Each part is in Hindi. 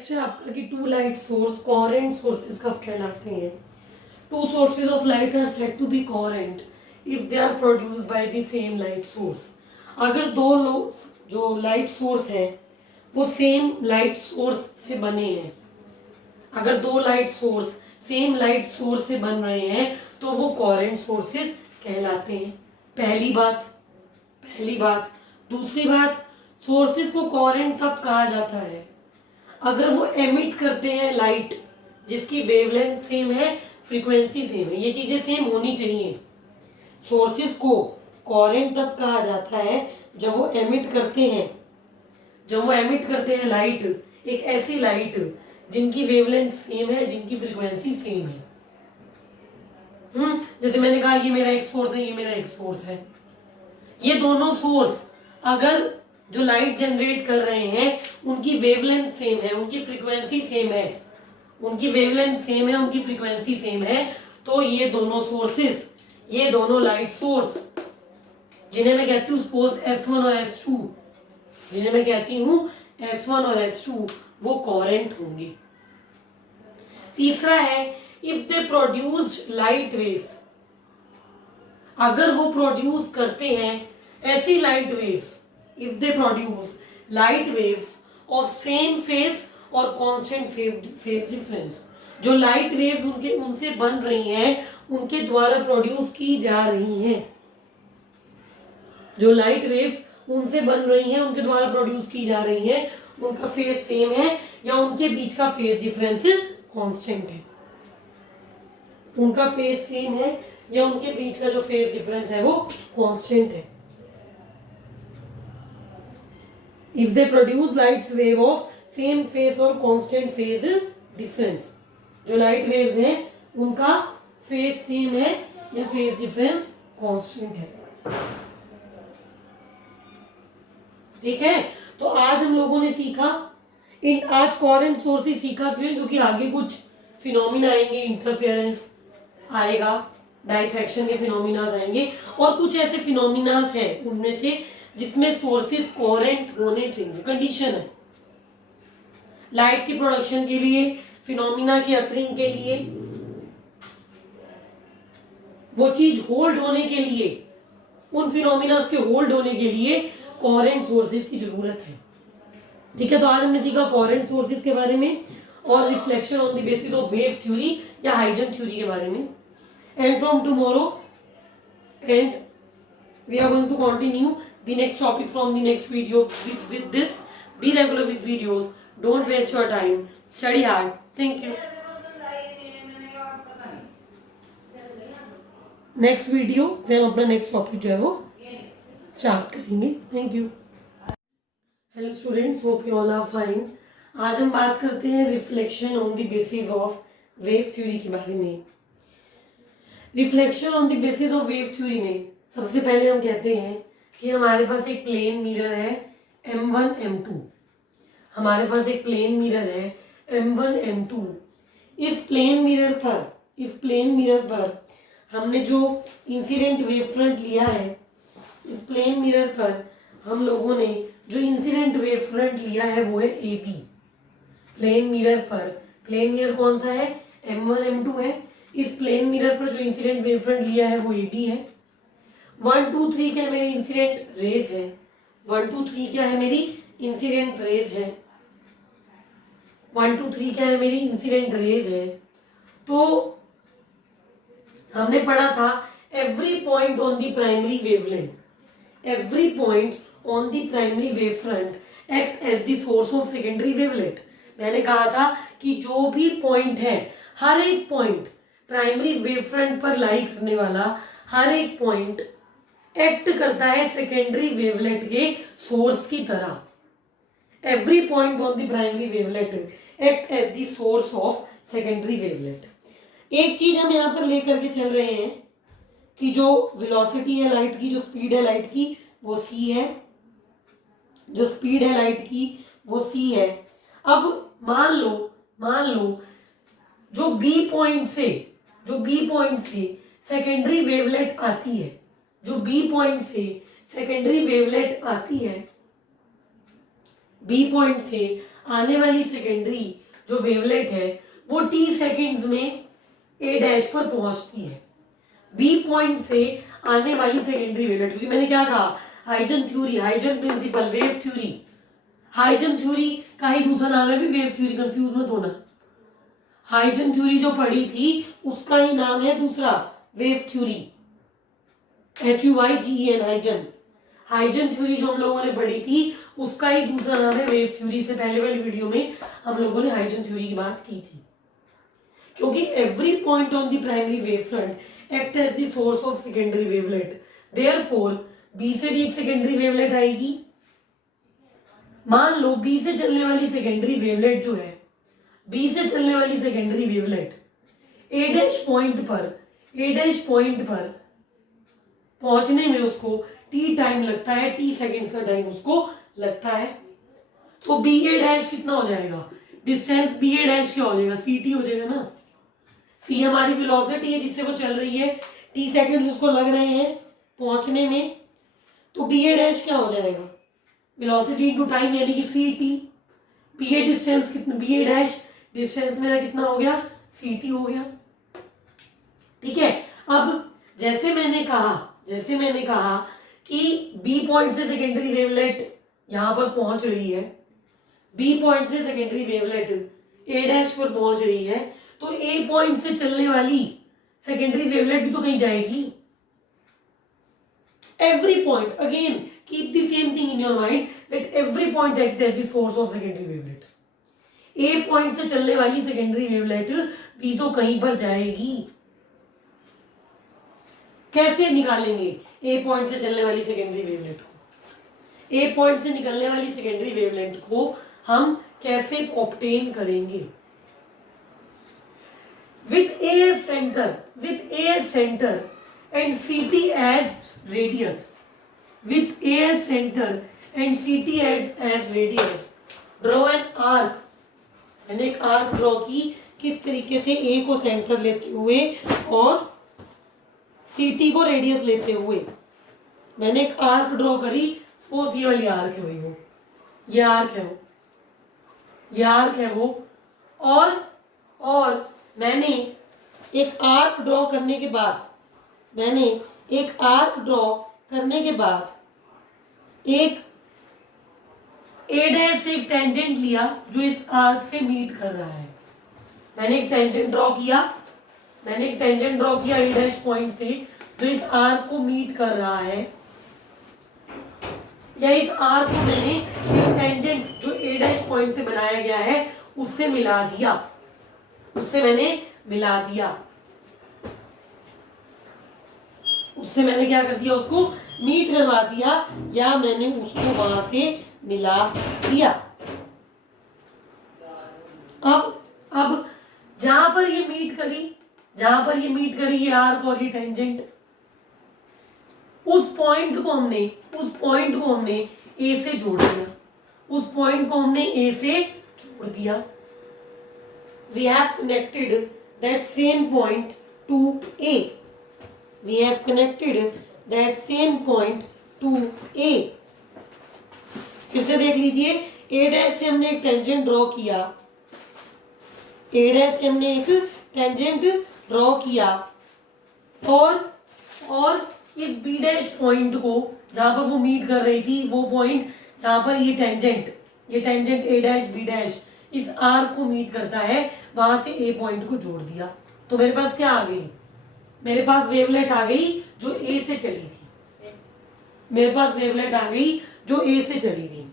नेक्स्ट है आपका कि two light source coherent sources कब कहलाते हैं। Two sources of light are said to be coherent if they are produced by the same light source. अगर दो जो लाइट सोर्स है वो सेम लाइट सोर्स से बने हैं, अगर दो light source same light source से बन रहे हैं तो वो कोहेरेंट सोर्सेज कहलाते हैं। पहली बात। दूसरी बात, सोर्सेज को कोहेरेंट तब कहा जाता है अगर वो एमिट करते हैं लाइट जिसकी वेवलेंथ सेम है, फ्रीक्वेंसी सेम है, ये चीजें सेम होनी चाहिए। सोर्सेज को कोहेरेंट तब कहा जाता है जब वो एमिट करते हैं लाइट, एक ऐसी लाइट जिनकी वेवलेंथ सेम है, जिनकी फ्रीक्वेंसी सेम है। जैसे मैंने कहा ये मेरा एक सोर्स है, ये मेरा एक सोर्स है। ये दोनों सोर्स अगर जो लाइट जनरेट कर रहे हैं उनकी वेवलेंथ सेम है, उनकी फ्रीक्वेंसी सेम है, उनकी फ्रीक्वेंसी सेम है, तो ये दोनों सोर्सेस, ये दोनों लाइट सोर्स जिन्हें मैं कहती हूँ सपोज S1 और S2, जिन्हें मैं कहती हूँ S1 और S2, वो कोहेरेंट होंगे। तीसरा है if they produced light waves, अगर वो प्रोड्यूस करते हैं ऐसी light waves, if they produce light waves of same phase और कांस्टेंट फेज डिफरेंस, जो लाइट वेव्स उनसे बन रही हैं, उनके द्वारा प्रोड्यूस की जा रही हैं, जो लाइट वेव्स उनसे बन रही हैं, उनके द्वारा प्रोड्यूस की जा रही हैं, उनका फेज सेम है या उनके बीच का फेज डिफरेंस कांस्टेंट है, उनका फेज सेम है या उनके बीच का जो फेज डिफरेंस है वो कांस्टेंट है। If they produce lights wave of same phase और कांस्टेंट फेज डिफरेंस, जो लाइट वेव्स हैं उनका फेज सेम है या फेज डिफरेंस कांस्टेंट है। ठीक है, तो आज हम लोगों ने सीखा आज कोहेरेंट सोर्सेस सीखा। क्यों? क्योंकि आगे कुछ फिनोमिना आएंगे, इंटरफेरेंस आएगा, डाइफ्रैक्शन के फिनोमिना आएंगे और कुछ ऐसे फिनोमिना है उनमें से जिसमें सोर्सेस कोहेरेंट होने चाहिए, कंडीशन है। लाइट की प्रोडक्शन के लिए, फिनोमिना की अकरिंग के लिए, वो चीज होल्ड होने के लिए, उन फिनोमिना के होल्ड होने के लिए कोहेरेंट सोर्सेज की जरूरत है। ठीक है, तो आज हमने सीखा कोहेरेंट सोर्सेज के बारे में और reflection on the basis of wave theory या हाइजन थ्योरी के बारे में। And from tomorrow and we are going to continue the next topic from the next video with this. Be regular with videos, don't waste your time, study hard. Thank you. Next video से हम अपना नेक्स्ट टॉपिक जो है वो स्टार्ट करेंगे। Thank you. Hello students, hope you all are fine. आज हम बात करते हैं reflection on the basis of wave theory के बारे में। Reflection on the basis of wave theory में सबसे पहले हम कहते हैं कि हमारे पास एक प्लेन मिरर है M1 M2, हमारे पास एक प्लेन मिरर है M1 M2। इस प्लेन मिरर पर हमने जो इंसिडेंट वेव फ्रंट लिया है, इस प्लेन मिरर पर हम लोगों ने जो इंसिडेंट वेव फ्रंट लिया है वो है AB। प्लेन मिरर कौन सा है? M1 M2 है। इस प्लेन मिरर पर जो इंसिडेंट वेव फ्रंट लिया है वो AB है। 1 2 3 क्या मेरी इंसिडेंट रेज है? 1 2 3 क्या है मेरी इंसिडेंट रेज है? 1 2 3 क्या है मेरी इंसिडेंट रेज है। तो हमने पढ़ा था every point on the primary wavelength, every point on the primary wave front act as the source of secondary wavelet. मैंने कहा था कि जो भी पॉइंट है, हर एक पॉइंट प्राइमरी वेव फ्रंट पर लाई करने वाला हर एक पॉइंट एक्ट करता है सेकेंडरी वेवलेट के सोर्स की तरह। Every point on the primary wavelet act as the source of secondary wavelet. एक चीज हम यहाँ पर लेकर के चल रहे हैं कि जो वेलोसिटी है लाइट की, जो स्पीड है लाइट की वो c है, जो स्पीड है लाइट की वो c है। अब मान लो जो B पॉइंट से सेकेंडरी वेवलेट आती है, जो B पॉइंट से सेकेंडरी वेवलेट आती है, B पॉइंट से आने वाली सेकेंडरी जो वेवलेट है वो t सेकेंड्स में a डैश पर पहुंचती है। बी पॉइंट से आने वाली सेकेंडरी वेवलेट, क्योंकि मैंने क्या कहा, Huygens theory, Huygens principle, wave theory, Huygens theory का ही दूसरा नाम है भी वेव थ्योरी, कंफ्यूज मत होना। हाइजन थ्योरी जो पढ़ी थी उसका ही नाम है दूसरा wave theory, HUIGEN, Huygens. Huygens theory जो हम लोगों ने पढ़ी थी उसका ही दूसरा नाम है वेव थ्योरी। से पहले वाली वीडियो में हम लोगों ने हाइजन थ्योरी की बात की थी। क्योंकि every point on the primary wave front act as the source of secondary wavelet, therefore B से भी एक सेकेंडरी वेवलेट आएगी। मान लो बी से चलने वाली सेकेंडरी वेवलेट जो है, बी से चलने वाली सेकेंडरी वेवलेट ए डैश पॉइंट पर पहुंचने में उसको टी टाइम लगता है, टी सेकेंड्स का टाइम उसको लगता है। तो बी ए डैश कितना हो जाएगा, डिस्टेंस बी ए डैश क्या हो जाएगा, सी टी हो जाएगा ना। सी हमारी वेलोसिटी है जिससे वो चल रही है, टी सेकेंड उसको लग रहे हैं पहुंचने में, तो बी ए डैश क्या हो जाएगा, वेलोसिटी इनटू टाइम यानी कि C T. B A distance कितना, बी ए डैश डिस्टेंस मेरा कितना हो गया, सी टी हो गया। ठीक है। अब जैसे मैंने कहा कि बी पॉइंट से सेकेंडरी वेवलेट यहां पर पहुंच रही है, बी पॉइंट से सेकेंडरी वेवलेट ए डैश पर पहुंच रही है, तो ए पॉइंट से चलने वाली सेकेंडरी वेवलेट भी तो कहीं जाएगी। Every point, again keep the same thing in your mind that every point acts as the source of secondary wavelet. A point से चलने वाली सेकेंडरी वेवलेट भी तो कहीं पर जाएगी। कैसे निकालेंगे ए पॉइंट से चलने वाली सेकेंडरी वेवलेट को, ए पॉइंट से निकलने वाली सेकेंडरी वेवलेट को हम कैसे ऑब्टेन करेंगे? with A as center and CT as radius, with A as center and CT as radius, draw an arc। मैंने एक आर्क ड्रॉ की, किस तरीके से A को सेंटर लेते हुए और CT को रेडियस लेते हुए मैंने एक आर्क ड्रॉ करी। सपोज ये वाली आर्क है भाई, वो ये आर्क है, ये आर्क है वो, और मैंने एक आर्क ड्रॉ करने के बाद एक ए डैश से एक टेंजेंट लिया जो इस आर्क से मीट कर रहा है। मैंने एक टेंजेंट ड्रॉ किया ए डैश पॉइंट से जो इस आर्क को मीट कर रहा है, या इस आर्क को मैंने एक टेंजेंट जो ए डैश पॉइंट से बनाया गया है उससे मिला दिया, उससे मैंने क्या कर दिया, उसको मीट करवा दिया, या मैंने उसको वहां से मिला दिया। अब जहां पर ये मीट करी ये आर्क और ये टेंजेंट, उस पॉइंट को हमने ए से जोड़ दिया, we have connected that same point to A, फिर से देख लीजिए, ए डैश से हमने एक टेंजेंट ड्रॉ किया, और इस बी डैश पॉइंट को जहां पर वो मीट कर रही थी, वो पॉइंट जहां पर ये tangent A dash B dash इस आर्क को मीट करता है, वहां से ए पॉइंट को जोड़ दिया। तो मेरे पास क्या आ गई, मेरे पास वेवलेट आ गई जो ए से चली थी,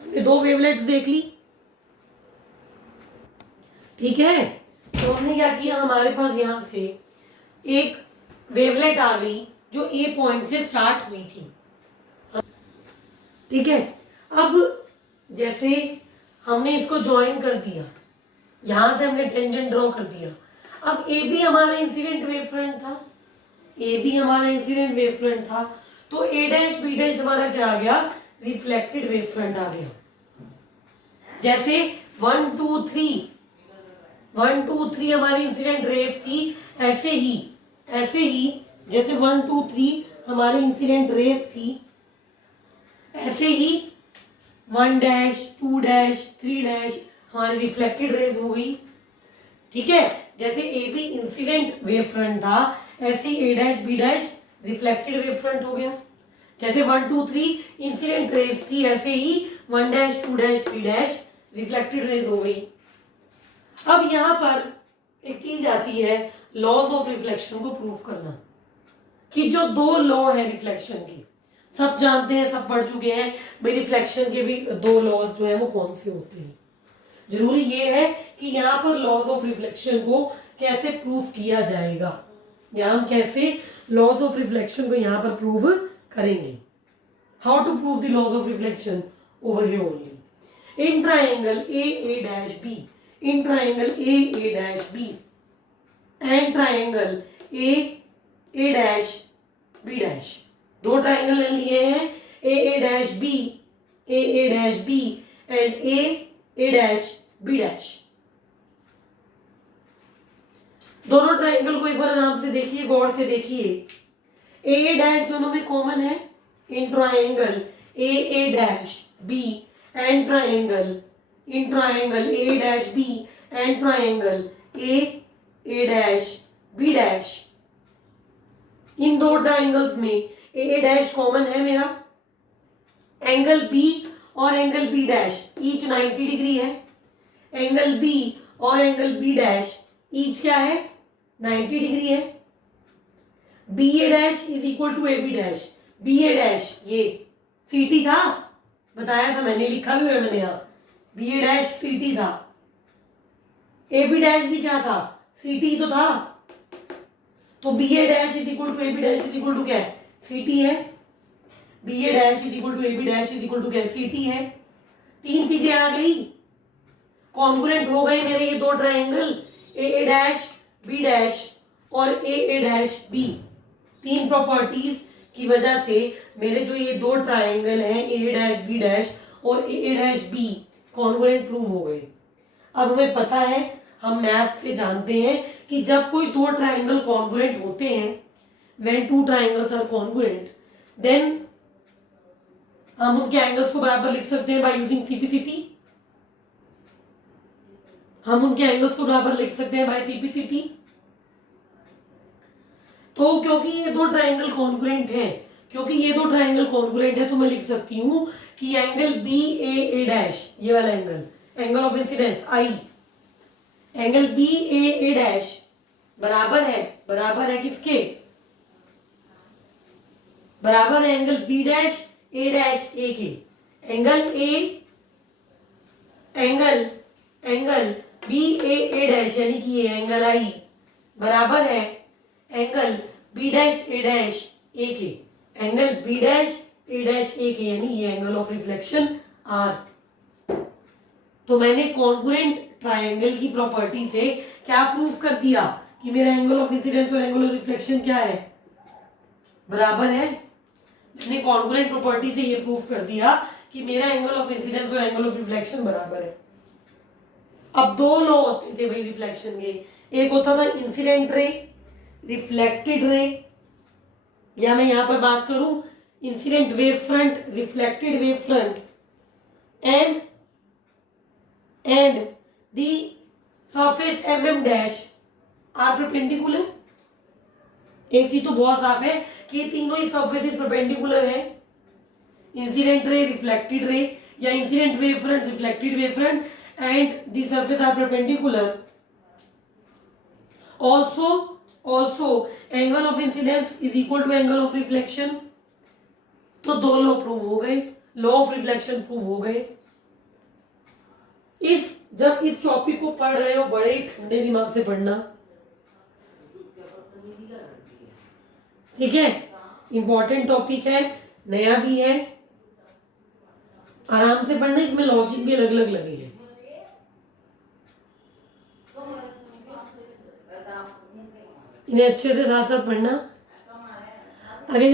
ये दो वेवलेट्स देख ली। ठीक है, तो हमने क्या किया, हमारे पास यहां से एक वेवलेट आ गई जो ए पॉइंट से स्टार्ट हुई थी। ठीक है, अब जैसे हमने इसको ज्वाइन कर दिया, यहां से हमने टेंजेंट ड्रॉ कर दिया। अब ए भी हमारा इंसिडेंट वेव फ्रंट था, तो ए डैश बी डैश हमारा क्या आ गया, रिफ्लेक्टेड वेव फ्रंट आ गया। जैसे 1 2 3 हमारी इंसिडेंट रेव थी, ऐसे ही जैसे 1 2 3 हमारी इंसिडेंट रेस थी, ऐसे ही 1 डैश 2 डैश 3 डैश हमारी रिफ्लेक्टेड रेज हो गई। ठीक है, जैसे A B incident wave front था, ऐसे A dash B dash reflected wave front हो गया। जैसे 1 2 3 इंसिडेंट रेज थी, ऐसे ही 1 dash 2 dash 3 dash reflected rays हो गई। अब यहां पर एक चीज आती है, लॉज ऑफ रिफ्लेक्शन को प्रूव करना, कि जो दो लॉ है रिफ्लेक्शन की, सब जानते हैं, सब पढ़ चुके हैं भाई, रिफ्लेक्शन के भी दो लॉज जो है वो कौन से होते हैं। जरूरी ये है कि यहाँ पर लॉज ऑफ रिफ्लेक्शन को कैसे प्रूव किया जाएगा, या हम कैसे लॉज ऑफ रिफ्लेक्शन को यहाँ पर प्रूव करेंगे। How to prove the laws of reflection over here only. In triangle A dash B, in triangle A dash B and triangle A dash B dash, दो ट्राइंगल मैंने लिए हैं, A dash B and A dash B dash. दोनों ट्राइंगल को एक बार आराम से देखिए, गौर से देखिए। ए डैश दोनों में कॉमन है, in triangle A dash B and triangle A dash B and triangle A dash B dash. इन दो ट्राइंगल्स में ए डैश कॉमन है मेरा, एंगल बी और angle B dash each 90 degree है, एंगल बी और एंगल बी डैश ईच क्या है 90 डिग्री है। B A dash is equal to A B dash, B A dash ये सी टी था, बताया था मैंने, लिखा भी है मैंने यहाँ, B A dash C T था, ए बी डैश भी क्या था सी टी तो था, तो B A dash is equal to A B dash is equal to क्या है सी टी है, B A dash is equal to A B dash is equal to क्या है सी टी है। तीन चीजें आ गई, कॉन्ग्रुएंट हो गए मेरे ये दो triangle, A dash B dash और ए डैश बी। तीन प्रॉपर्टीज की वजह से मेरे जो ये दो ट्राइंगल हैं ए डैश बी डैश और ए डैश बी कॉन्ग्रुएंट प्रूव हो गए। अब हमें पता है, हम मैथ से जानते हैं कि जब कोई दो ट्राइंगल कॉन्ग्रुएंट होते हैं, when two triangles are congruent, then हम उनके एंगल्स को बराबर लिख सकते हैं बाय यूजिंग सीपीसीटी। हम उनके एंगल्स को बराबर लिख सकते हैं बाय सीपीसीटी। तो क्योंकि ये दो ट्राइंगल कॉन्ग्रुएंट हैं, क्योंकि ये दो ट्राइंगल कॉन्ग्रुएंट है, तो मैं लिख सकती हूं कि एंगल बी ए डैश, ये वाला angle of incidence I, angle B A dash बराबर है किसके, बराबर है angle B dash A dash A के। एंगल बी ए डैश यानी कि ये एंगल आई बराबर है angle B dash A dash A के, angle B dash A dash A के यानी ये एंगल ऑफ रिफ्लेक्शन आर। तो मैंने कॉन्ग्रुएंट ट्राइंगल की प्रॉपर्टी से क्या प्रूफ कर दिया कि मेरा एंगल ऑफ इंसिडेंस और एंगल ऑफ रिफ्लेक्शन क्या है, बराबर है। मैंने कॉन्ग्रुएंट प्रॉपर्टी से ये प्रूफ कर दिया कि मेरा एंगल ऑफ इंसिडेंस और एंगल ऑफ रिफ्लेक्शन बराबर है। अब दो लॉ होते थे भाई रिफ्लेक्शन के, एक होता था इंसिडेंट रे, रिफ्लेक्टेड रे, या मैं यहां पर बात करूं incident wave front, reflected wave front and the surface mm dash are perpendicular। एक चीज तो बहुत साफ है कि ये तीनों ही सर्फेसेस परपेंडिकुलर है, इंसिडेंट रे, रिफ्लेक्टेड रे, या incident wave front, reflected wave front and the surface are perpendicular. also angle of incidence is equal to angle of reflection. तो दो लॉ प्रूव हो गए, लॉ ऑफ रिफ्लेक्शन प्रूव हो गए। जब इस टॉपिक को पढ़ रहे हो बड़े ही ठंडे दिमाग से पढ़ना, ठीक है, इंपॉर्टेंट टॉपिक है, नया भी है, आराम से पढ़ना, इसमें लॉजिक भी अलग अलग लगी है। इन्हें अच्छे से साथ साथ पढ़ना। आगे